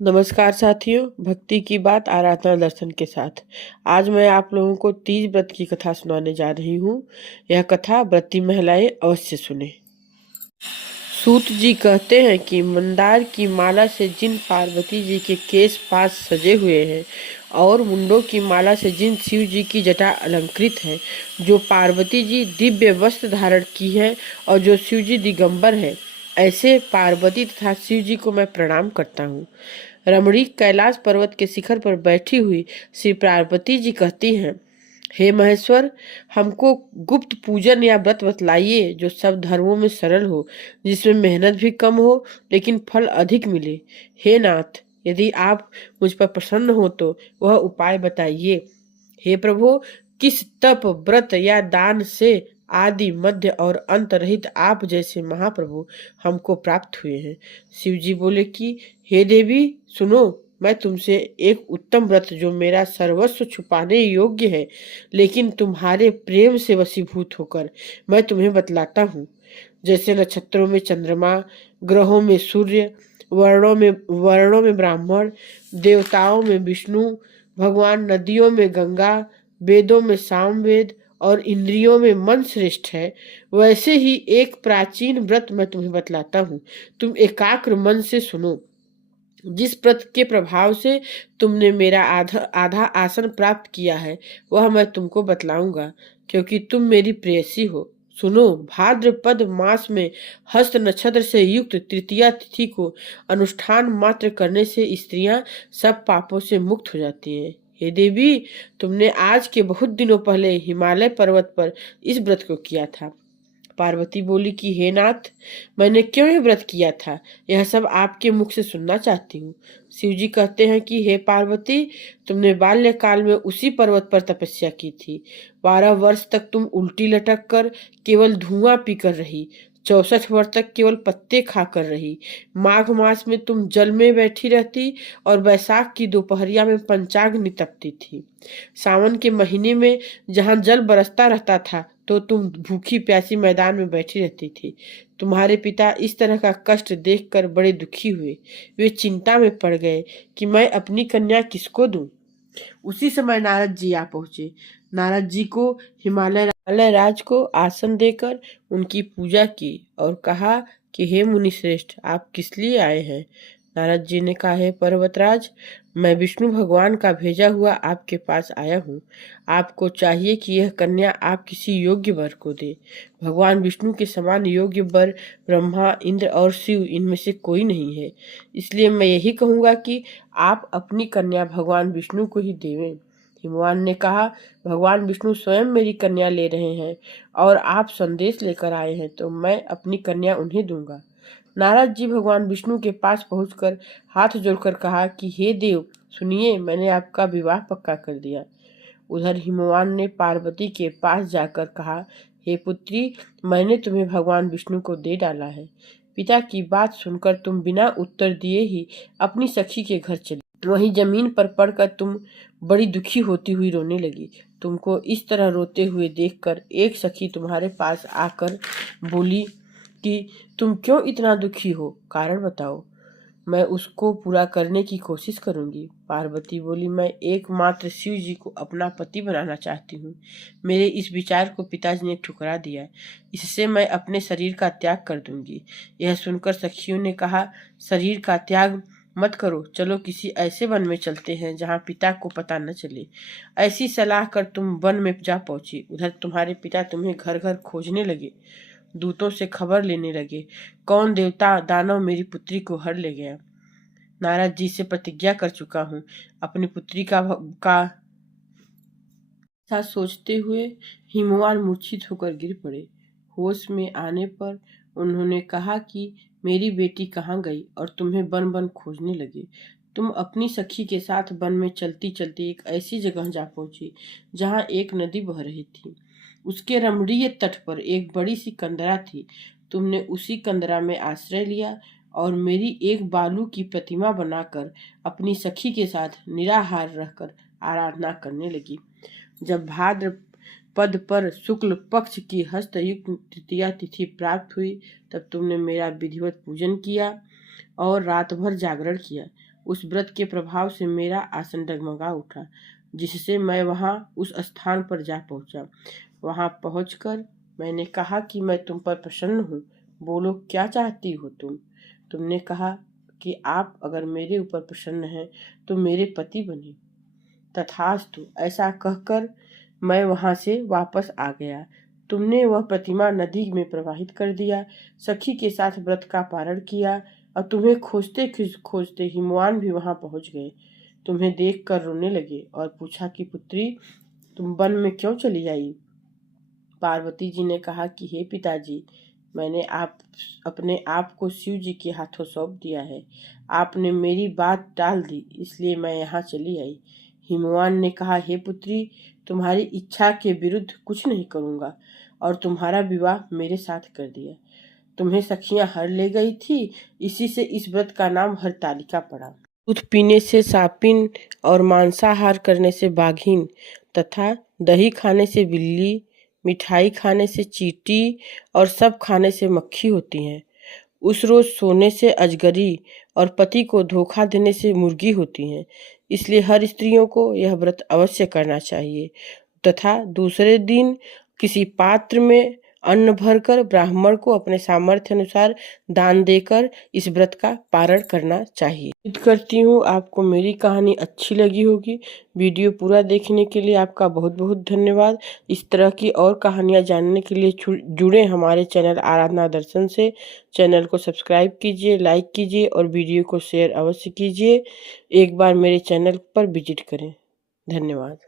नमस्कार साथियों, भक्ति की बात आराधना दर्शन के साथ आज मैं आप लोगों को तीज व्रत की कथा सुनाने जा रही हूँ। यह कथा व्रती महिलाएं अवश्य सुने। सूत जी कहते हैं कि मंदार की माला से जिन पार्वती जी के केश पास सजे हुए हैं और मुंडों की माला से जिन शिव जी की जटा अलंकृत है, जो पार्वती जी दिव्य वस्त्र धारण की है और जो शिव जी दिगंबर है, ऐसे पार्वती तथा शिव जी को मैं प्रणाम करता हूँ। रमणी कैलाश पर्वत के शिखर पर बैठी हुई श्री पार्वती जी कहती हैं, हे महेश्वर, हमको गुप्त पूजन या व्रत बतलाइए जो सब धर्मों में सरल हो, जिसमें मेहनत भी कम हो लेकिन फल अधिक मिले। हे नाथ, यदि आप मुझ पर प्रसन्न हो तो वह उपाय बताइए। हे प्रभु, किस तप व्रत या दान से आदि मध्य और अंत रहित आप जैसे महाप्रभु हमको प्राप्त हुए हैं। शिव जी बोले कि हे देवी सुनो, मैं तुमसे एक उत्तम व्रत जो मेरा सर्वस्व छुपाने योग्य है लेकिन तुम्हारे प्रेम से वशीभूत होकर मैं तुम्हें बतलाता हूँ। जैसे नक्षत्रों में चंद्रमा, ग्रहों में सूर्य, वर्णों में ब्राह्मण, देवताओं में विष्णु भगवान, नदियों में गंगा, वेदों में सामवेद और इंद्रियों में मन श्रेष्ठ है, वैसे ही एक प्राचीन व्रत मैं तुम्हें बतलाता हूँ। तुम एकाग्र मन से सुनो। जिस व्रत के प्रभाव से तुमने मेरा आधा आधा आसन प्राप्त किया है वह मैं तुमको बतलाऊंगा, क्योंकि तुम मेरी प्रेयसी हो। सुनो, भाद्रपद मास में हस्त नक्षत्र से युक्त तृतीया तिथि को अनुष्ठान मात्र करने से स्त्रियां सब पापों से मुक्त हो जाती हैं। हे देवी, तुमने आज के बहुत दिनों पहले हिमालय पर्वत पर इस व्रत को किया था। पार्वती बोली कि हे नाथ, मैंने क्यों यह व्रत किया था, यह सब आपके मुख से सुनना चाहती हूँ। शिव जी कहते हैं कि हे पार्वती, तुमने बाल्यकाल में उसी पर्वत पर तपस्या की थी। 12 वर्ष तक तुम उल्टी लटक कर केवल धुआं पीकर रही। 64 वर्ष तक केवल पत्ते खाकर रही। माघ मास में तुम जल में बैठी रहती और बैसाख की दोपहरिया में पंचाग्नि तपती थी। सावन के महीने में जहाँ जल बरसता रहता था तो तुम भूखी प्यासी मैदान में बैठी रहती थी। तुम्हारे पिता इस तरह का कष्ट देखकर बड़े दुखी हुए। वे चिंता में पड़ गए कि मैं अपनी कन्या किसको दूं। उसी समय नारद जी आ पहुंचे। नारद जी को हिमालय राज को आसन देकर उनकी पूजा की और कहा कि हे मुनि श्रेष्ठ, आप किस लिए आए हैं। नारद जी ने कहा, हे पर्वतराज, मैं विष्णु भगवान का भेजा हुआ आपके पास आया हूँ। आपको चाहिए कि यह कन्या आप किसी योग्य वर को दे। भगवान विष्णु के समान योग्य वर ब्रह्मा, इंद्र और शिव इनमें से कोई नहीं है। इसलिए मैं यही कहूँगा कि आप अपनी कन्या भगवान विष्णु को ही देवें। हिमवान ने कहा, भगवान विष्णु स्वयं मेरी कन्या ले रहे हैं और आप संदेश लेकर आए हैं, तो मैं अपनी कन्या उन्हें दूंगा। नारद जी भगवान विष्णु के पास पहुंचकर हाथ जोड़कर कहा कि हे देव सुनिए, मैंने आपका विवाह पक्का कर दिया। उधर हिमवान ने पार्वती के पास जाकर कहा, हे पुत्री, मैंने तुम्हें भगवान विष्णु को दे डाला है। पिता की बात सुनकर तुम बिना उत्तर दिए ही अपनी सखी के घर चली। वहीं जमीन पर पड़कर तुम बड़ी दुखी होती हुई रोने लगी। तुमको इस तरह रोते हुए देखकर एक सखी तुम्हारे पास आकर बोली कि तुम क्यों इतना दुखी हो, कारण बताओ, मैं उसको पूरा करने की कोशिश करूंगी। पार्वती बोली, मैं एकमात्र शिव जी को अपना पति बनाना चाहती हूँ। मेरे इस विचार को पिताजी ने ठुकरा दिया, इससे मैं अपने शरीर का त्याग कर दूंगी। यह सुनकर सखियों ने कहा, शरीर का त्याग मत करो, चलो किसी ऐसे वन में चलते हैं जहाँ पिता को पता न चले। ऐसी सलाह कर तुम वन में जा पहुंची। उधर तुम्हारे पिता तुम्हें घर घर खोजने लगे, दूतों से खबर लेने लगे, कौन देवता दानव मेरी पुत्री को हर ले गया। नारद जी से प्रतिज्ञा कर चुका हूँ, अपनी पुत्री का साथ सोचते हुए हिमवान मूर्छित होकर गिर पड़े। होश में आने पर उन्होंने कहा कि मेरी बेटी कहाँ गई और तुम्हें बन बन खोजने लगे। तुम अपनी सखी के साथ वन में चलती चलती एक ऐसी जगह जा पहुंची जहाँ एक नदी बह रही थी। उसके रमणीय तट पर एक बड़ी सी कंदरा थी। तुमने उसी कंदरा में आश्रय लिया और मेरी एक बालू की प्रतिमा बनाकर अपनी सखी के साथ निराहार रहकर आराधना करने लगी। जब भाद्रपद पर शुक्ल पक्ष की हस्तयुक्त तृतीया तिथि प्राप्त हुई, तब तुमने मेरा विधिवत पूजन किया और रात भर जागरण किया। उस व्रत के प्रभाव से मेरा आसन डगमगा उठा, जिससे मैं वहां उस स्थान पर जा पहुंचा। वहां पहुंचकर मैंने कहा कि मैं तुम पर प्रसन्न हूँ, बोलो क्या चाहती हो तुम। तुमने कहा कि आप अगर मेरे ऊपर प्रसन्न हैं तो मेरे पति बने। तथास्तु, ऐसा कहकर मैं वहां से वापस आ गया। तुमने वह प्रतिमा नदी में प्रवाहित कर दिया, सखी के साथ व्रत का पारण किया और तुम्हें खोजते खोजते हिमवान भी वहां पहुंच गए। तुम्हें देखकर रोने लगे और पूछा कि पुत्री, तुम वन में क्यों चली आई। पार्वती जी ने कहा कि हे पिताजी, मैंने अपने आप को शिव जी के हाथों सौंप दिया है। आपने मेरी बात टाल दी, इसलिए मैं यहाँ चली आई। हिमवान ने कहा, हे पुत्री, तुम्हारी इच्छा के विरुद्ध कुछ नहीं करूँगा और तुम्हारा विवाह मेरे साथ कर दिया। तुम्हें सखियां हर ले गई थी, इसी से इस व्रत का नाम हरतालिका पड़ा। दूध पीने से सापिन और मांसाहार करने से बाघिन तथा दही खाने से बिल्ली, मिठाई खाने से चींटी और सब खाने से मक्खी होती हैं। उस रोज सोने से अजगरी और पति को धोखा देने से मुर्गी होती हैं। इसलिए हर स्त्रियों को यह व्रत अवश्य करना चाहिए तथा दूसरे दिन किसी पात्र में अन्न भरकर ब्राह्मण को अपने सामर्थ्य अनुसार दान देकर इस व्रत का पारण करना चाहिए। उम्मीद करती हूँ आपको मेरी कहानी अच्छी लगी होगी। वीडियो पूरा देखने के लिए आपका बहुत बहुत धन्यवाद। इस तरह की और कहानियाँ जानने के लिए जुड़े हमारे चैनल आराधना दर्शन से। चैनल को सब्सक्राइब कीजिए, लाइक कीजिए और वीडियो को शेयर अवश्य कीजिए। एक बार मेरे चैनल पर विजिट करें। धन्यवाद।